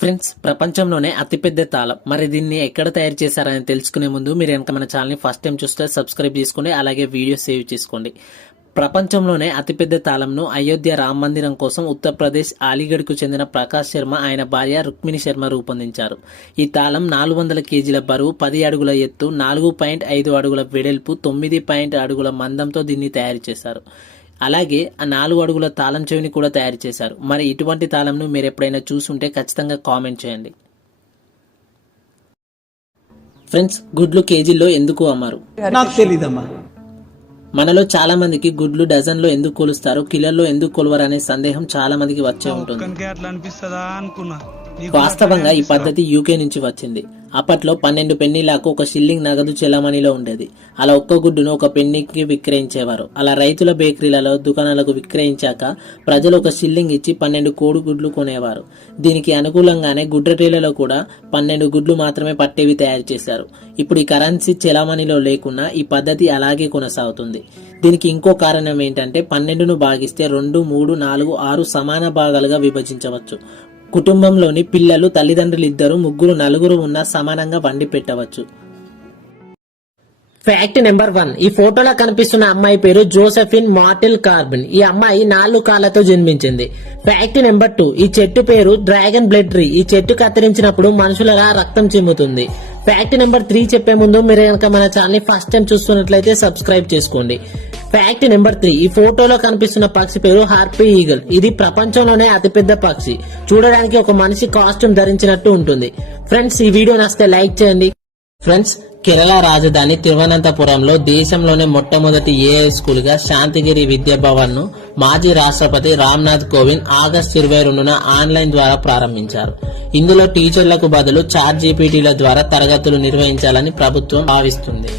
Friends, ప్రపంచంలోనే అతిపెద్ద తాళం. మరి దీన్ని ఎక్కడ తయారు చేశారని తెలుసుకునే ముందు మీరు కనుక మన ఛానల్ని ఫస్ట్ టైం చూస్తే సబ్స్క్రైబ్ చేసుకోండి, అలాగే వీడియో సేవ్ చేసుకోండి. ప్రపంచంలోనే అతిపెద్ద తాళంను అయోధ్య రామ మందిరం కోసం ఉత్తరప్రదేశ్ అలీగఢ్కు చెందిన ప్రకాష్ శర్మ, ఆయన భార్య రుక్మిణి శర్మ రూపొందించారు. ఈ తాళం 400 కేజీల బరువు, 10 అడుగుల ఎత్తు, 4.5 అడుగుల వెడల్పు, 9 అడుగుల మందంతో దీన్ని తయారు చేశారు. అలాగే ఆ 4 అడుగుల తాళం చెవిని కూడా తయారు చేశారు. మరి ఇటువంటి తాళంను మీరు ఎప్పుడైనా చూసుంటే ఖచ్చితంగా కామెంట్ చేయండి. ఫ్రెండ్స్, గుడ్లు కేజీల్లో ఎందుకు అమ్మారు? నాకు తెలీదమ్మా. మనలో చాలా మందికి గుడ్లు డజన్లో ఎందుకు కొలుస్తారు, కిలోల్లో ఎందుకు కొలవరు అనే సందేహం చాలా మందికి వచ్చే ఉంటుంది. వాస్తవంగా ఈ పద్ధతి యూకే నుంచి వచ్చింది. అప్పట్లో 12 పెన్నీలకు ఒక షిల్లింగ్ నగదు చెలామణిలో ఉండేది. అలా ఒక్క గుడ్డును ఒక పెన్నీకి విక్రయించేవారు. అలా రైతుల బేకరీలలో, దుకాణాలకు విక్రయించాక ప్రజలు ఒక షిల్లింగ్ ఇచ్చి 12 కోడిగుడ్లు కొనేవారు. దీనికి అనుకూలంగానే గుడ్రటీలలో కూడా 12 గుడ్లు మాత్రమే పట్టేవి తయారు చేశారు. ఇప్పుడు ఈ కరెన్సీ చెలామణిలో లేకున్నా ఈ పద్ధతి అలాగే కొనసాగుతుంది. దీనికి ఇంకో కారణం ఏంటంటే 12ను భాగిస్తే 2, 3, 4, 6 సమాన భాగాలుగా విభజించవచ్చు. కుటుంబంలోని పిల్లలు, తల్లిదండ్రులు 2, 3, 4 ఉన్నా సమానంగా వండి పెట్టవచ్చు. Fact number 1. ఈ ఫోటోలో కనిపిస్తున్న అమ్మాయి పేరు జోసెఫిన్ మార్టిల్ కార్బిన్. ఈ అమ్మాయి 4 కాళ్లతో జన్మించింది. Fact number 2. ఈ చెట్టు పేరు డ్రాగన్ బ్లడ్ ట్రీ. ఈ చెట్టు కత్తిరించినప్పుడు మనుషులలా రక్తం చిమ్ముతుంది. ఫ్యాక్ట్ నెంబర్ 3 చెప్పే ముందు మీరు కనుక మన ఛానల్ ని ఫస్ట్ టైం చూస్తున్నట్లయితే సబ్స్క్రైబ్ చేసుకోండి. Fact number 3. ఈ ఫోటోలో కనిపిస్తున్న పక్షి పేరు హార్పీ ఈగల్. ఇది ప్రపంచంలోనే అతిపెద్ద పక్షి. చూడడానికి ఒక మనిషి కాస్ట్యూమ్ ధరించినట్టు ఉంటుంది. ఫ్రెండ్స్, ఈ వీడియో నచ్చితే లైక్ చేయండి. ఫ్రెండ్స్, కేరళ రాజధాని తిరువనంతపురంలో దేశంలోనే మొట్టమొదటి ఏఐ స్కూల్ గా శాంతిగిరి విద్యా భవన్ ను మాజీ రాష్ట్రపతి రామ్నాథ్ కోవింద్ ఆగస్టు 22న ఆన్లైన్ ద్వారా ప్రారంభించారు. ఇందులో టీచర్లకు బదులు చాట్ జీపీటీల ద్వారా తరగతులు నిర్వహించాలని ప్రభుత్వం భావిస్తుంది.